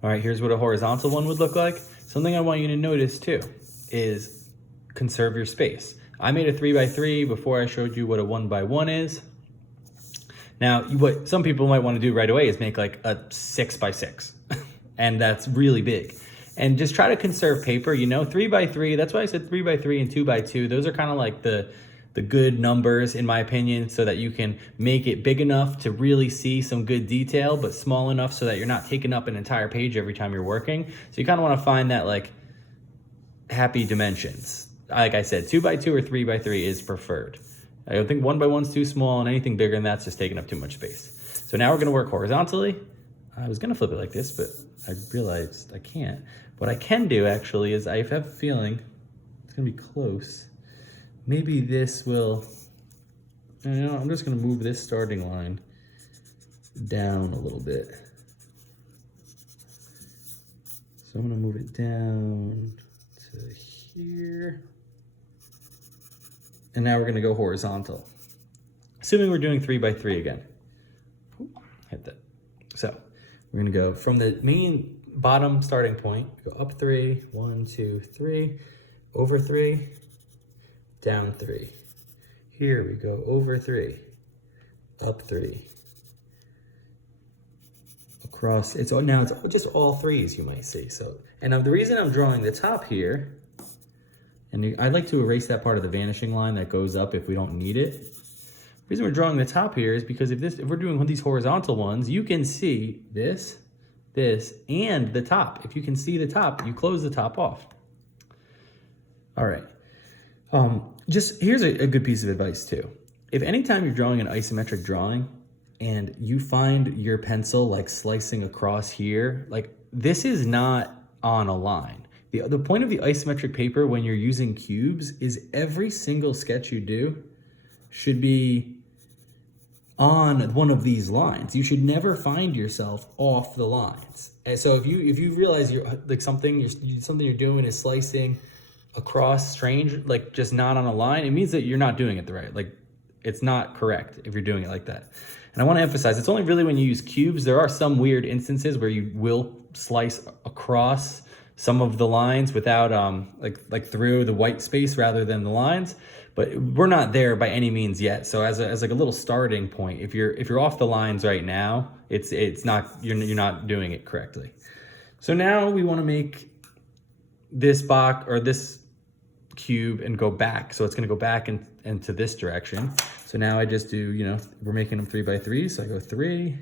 All right, here's what a horizontal one would look like. Something I want you to notice too is conserve your space. I made a 3x3 before I showed you what a 1x1 is. Now, what some people might want to do right away is make like a 6x6, and that's really big. And just try to conserve paper, 3x3, that's why I said 3x3 and 2x2. Those are kind of like the good numbers in my opinion, so that you can make it big enough to really see some good detail, but small enough so that you're not taking up an entire page every time you're working. So you kind of want to find that like happy dimensions. Like I said, 2x2 or 3x3 is preferred. I don't think 1x1's too small, and anything bigger than that's just taking up too much space. So now we're gonna work horizontally. I was gonna flip it like this, but I realized I can't. What I can do actually is I have a feeling it's gonna be close. Maybe this will, I'm just gonna move this starting line down a little bit. So I'm gonna move it down to here. And now we're gonna go horizontal. Assuming we're doing 3x3 again. Ooh, hit that. So we're gonna go from the main bottom starting point, go up 3, 1, 2, 3, over 3, down 3. Here we go, over 3, up 3, across. Now it's just all threes, you might see. So, and the reason I'm drawing the top here, and I'd like to erase that part of the vanishing line that goes up if we don't need it. The reason we're drawing the top here is because if we're doing one of these horizontal ones, you can see this, and the top. If you can see the top, you close the top off. All right. Just here's a good piece of advice too. If anytime you're drawing an isometric drawing and you find your pencil like slicing across here, like this is not on a line. The point of the isometric paper when you're using cubes is every single sketch you do should be on one of these lines. You should never find yourself off the lines. And so if you realize you're like something you're doing is slicing across strange, like just not on a line, it means that you're not doing it the right. Like it's not correct if you're doing it like that. And I want to emphasize, it's only really when you use cubes. There are some weird instances where you will slice across some of the lines without like through the white space rather than the lines, but we're not there by any means yet. So as like a little starting point, if you're off the lines right now, it's not, you're not doing it correctly. So now we want to make this box or this cube and go back. So it's going to go back into this direction. So now I just do, we're making them 3x3. So I go 3,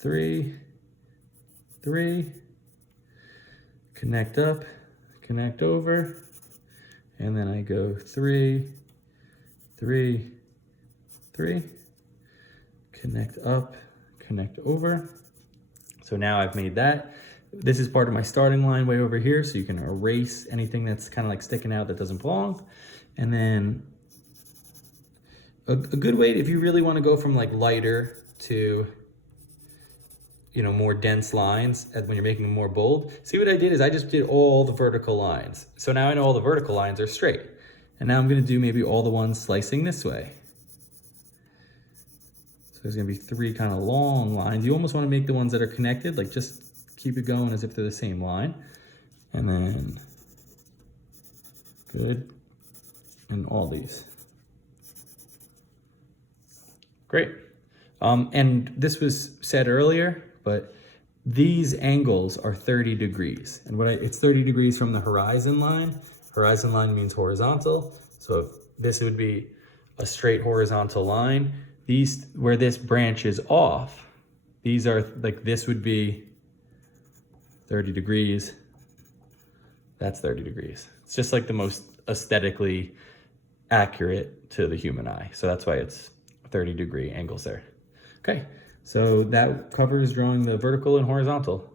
3, 3, connect up, connect over, and then I go 3, 3, 3, connect up, connect over. So now I've made that. This is part of my starting line way over here, so you can erase anything that's kind of like sticking out that doesn't belong. And then a good way, if you really want to go from like lighter to more dense lines when you're making them more bold. See what I did is I just did all the vertical lines. So now I know all the vertical lines are straight. And now I'm gonna do maybe all the ones slicing this way. So there's gonna be 3 kind of long lines. You almost wanna make the ones that are connected, like just keep it going as if they're the same line. And then, good, and all these. Great. And this was said earlier, but these angles are 30 degrees. And it's 30 degrees from the horizon line. Horizon line means horizontal. So if this would be a straight horizontal line. These, where this branch is off, these are like, this would be 30 degrees. That's 30 degrees. It's just like the most aesthetically accurate to the human eye. So that's why it's 30-degree angles there. Okay, so that covers drawing the vertical and horizontal.